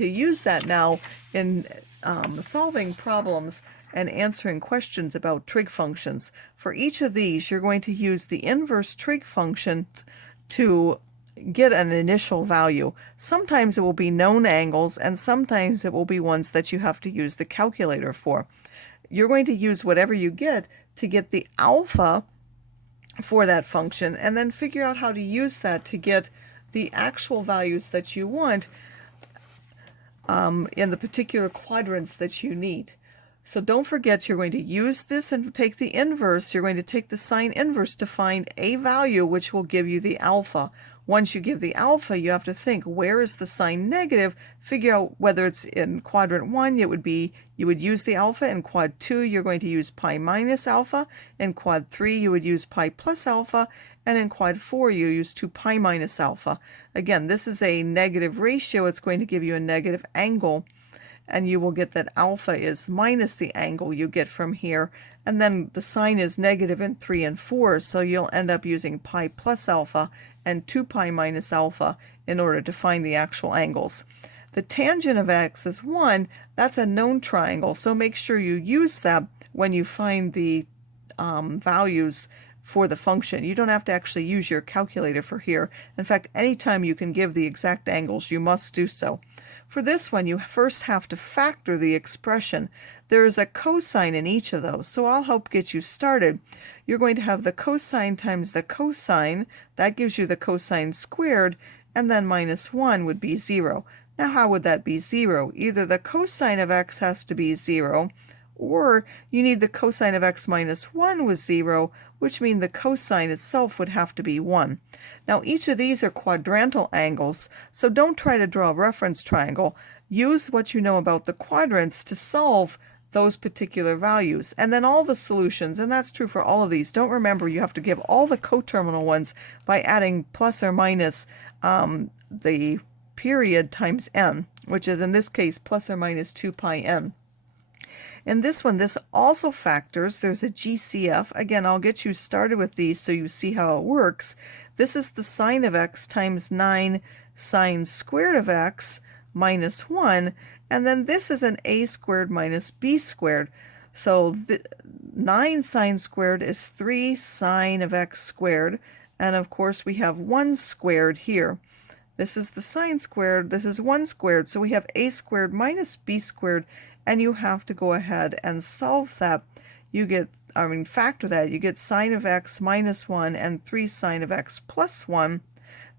to use that now in solving problems and answering questions about trig functions. For each of these, you're going to use the inverse trig function to get an initial value. Sometimes it will be known angles, and sometimes it will be ones that you have to use the calculator for. You're going to use whatever you get to get the alpha for that function, and then figure out how to use that to get the actual values that you want in the particular quadrants that you need. So don't forget, you're going to use this and take the inverse. You're going to take the sine inverse to find a value which will give you the alpha. Once you give the alpha, you have to think, where is the sign negative? Figure out whether it's in quadrant 1, you would use the alpha. In quad 2, you're going to use pi minus alpha. In quad 3, you would use pi plus alpha. And in quad 4, you use 2 pi minus alpha. Again, this is a negative ratio. It's going to give you a negative angle. And you will get that alpha is minus the angle you get from here. And then the sign is negative in 3 and 4, so you'll end up using pi plus alpha and 2 pi minus alpha in order to find the actual angles. The tangent of x is 1. That's a known triangle, so make sure you use that when you find the values for the function. You don't have to actually use your calculator for here. In fact, anytime you can give the exact angles, you must do so. For this one, you first have to factor the expression. There is a cosine in each of those, so I'll help get you started. You're going to have the cosine times the cosine. That gives you the cosine squared, and then minus 1 would be 0. Now, how would that be 0? Either the cosine of x has to be 0, or you need the cosine of x minus 1 was 0, which means the cosine itself would have to be 1. Now, each of these are quadrantal angles, so don't try to draw a reference triangle. Use what you know about the quadrants to solve those particular values, and then all the solutions, and that's true for all of these. Don't remember you have to give all the coterminal ones by adding plus or minus the period times n, which is in this case plus or minus 2 pi n. In this one, this also factors. There's a GCF. Again, I'll get you started with these so you see how it works. This is the sine of x times 9 sine squared of x minus 1. And then this is an a squared minus b squared. So 9 sine squared is 3 sine of x squared. And of course, we have 1 squared here. This is the sine squared. This is 1 squared. So we have a squared minus b squared. And you have to go ahead and solve that. Factor that. You get sine of x minus 1 and 3 sine of x plus 1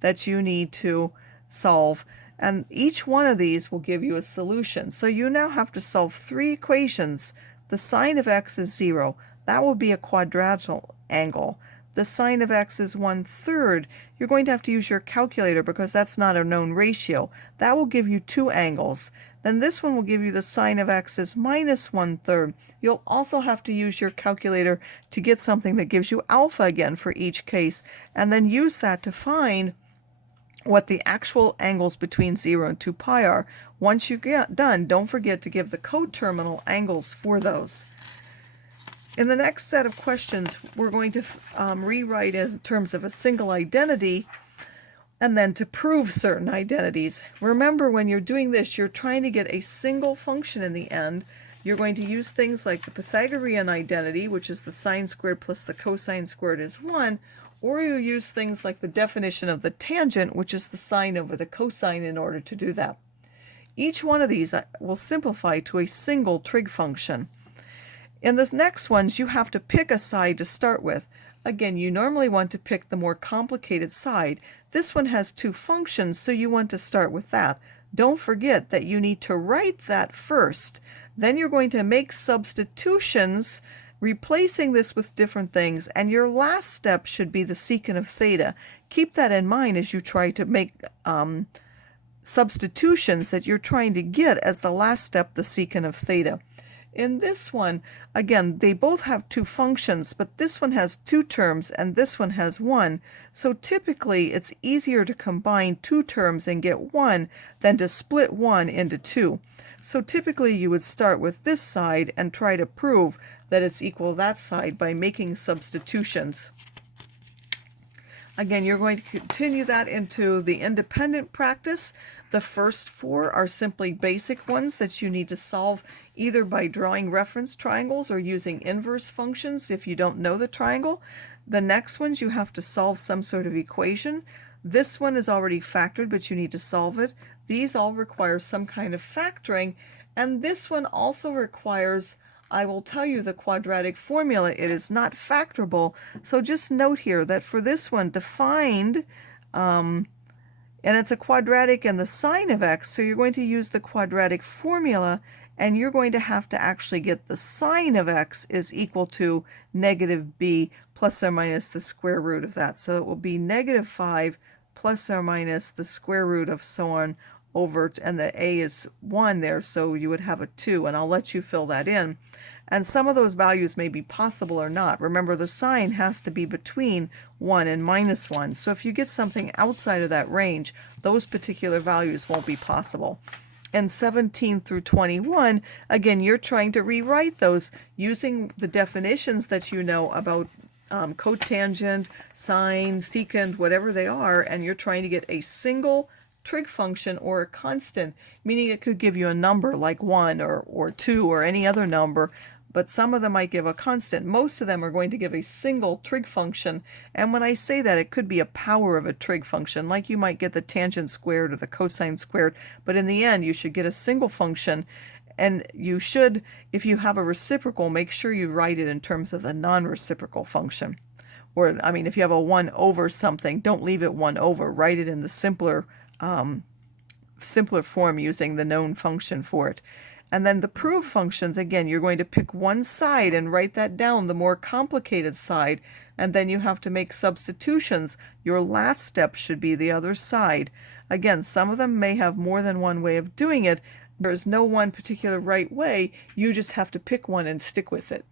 that you need to solve. And each one of these will give you a solution. So you now have to solve 3 equations. The sine of x is 0. That will be a quadrantal angle. The sine of x is 1/3. You're going to have to use your calculator because that's not a known ratio. That will give you 2 angles. Then this one will give you the sine of x is minus 1/3. You'll also have to use your calculator to get something that gives you alpha again for each case, and then use that to find what the actual angles between 0 and 2 pi are. Once you get done, don't forget to give the coterminal angles for those. In the next set of questions, we're going to rewrite as in terms of a single identity and then to prove certain identities. Remember, when you're doing this, you're trying to get a single function in the end. You're going to use things like the Pythagorean identity, which is the sine squared plus the cosine squared is 1, or you use things like the definition of the tangent, which is the sine over the cosine in order to do that. Each one of these will simplify to a single trig function. In the next ones, you have to pick a side to start with. Again, you normally want to pick the more complicated side. This one has 2 functions, so you want to start with that. Don't forget that you need to write that first. Then you're going to make substitutions, replacing this with different things, and your last step should be the secant of theta. Keep that in mind as you try to make substitutions that you're trying to get as the last step, the secant of theta. In this one, again, they both have 2 functions, but this one has 2 terms and this one has 1. So typically, it's easier to combine 2 terms and get 1 than to split 1 into 2. So typically, you would start with this side and try to prove that it's equal to that side by making substitutions. Again, you're going to continue that into the independent practice. The first four are simply basic ones that you need to solve either by drawing reference triangles or using inverse functions if you don't know the triangle. The next ones you have to solve some sort of equation. This one is already factored, but you need to solve it. These all require some kind of factoring, and this one also requires, I will tell you, the quadratic formula. It is not factorable, so just note here that for this one, defined, and it's a quadratic and the sine of x, so you're going to use the quadratic formula, and you're going to have to actually get the sine of x is equal to negative b plus or minus the square root of that. So it will be negative 5 plus or minus the square root of so on over, and the a is 1 there, so you would have a 2, and I'll let you fill that in. And some of those values may be possible or not. Remember, the sign has to be between 1 and minus 1, so if you get something outside of that range, those particular values won't be possible. And 17 through 21, again, you're trying to rewrite those using the definitions that you know about cotangent, sine, secant, whatever they are, and you're trying to get a single trig function or a constant, meaning it could give you a number like 1 or 2 or any other number, but some of them might give a constant. Most of them are going to give a single trig function, and when I say that, it could be a power of a trig function, like you might get the tangent squared or the cosine squared, but in the end you should get a single function. And you should, if you have a reciprocal, make sure you write it in terms of the non-reciprocal function. Or, I mean, if you have a 1 over something, don't leave it 1 over. Write it in the simpler form using the known function for it. And then the proof functions, again, you're going to pick one side and write that down, the more complicated side, and then you have to make substitutions. Your last step should be the other side. Again, some of them may have more than one way of doing it. There's no one particular right way. You just have to pick one and stick with it.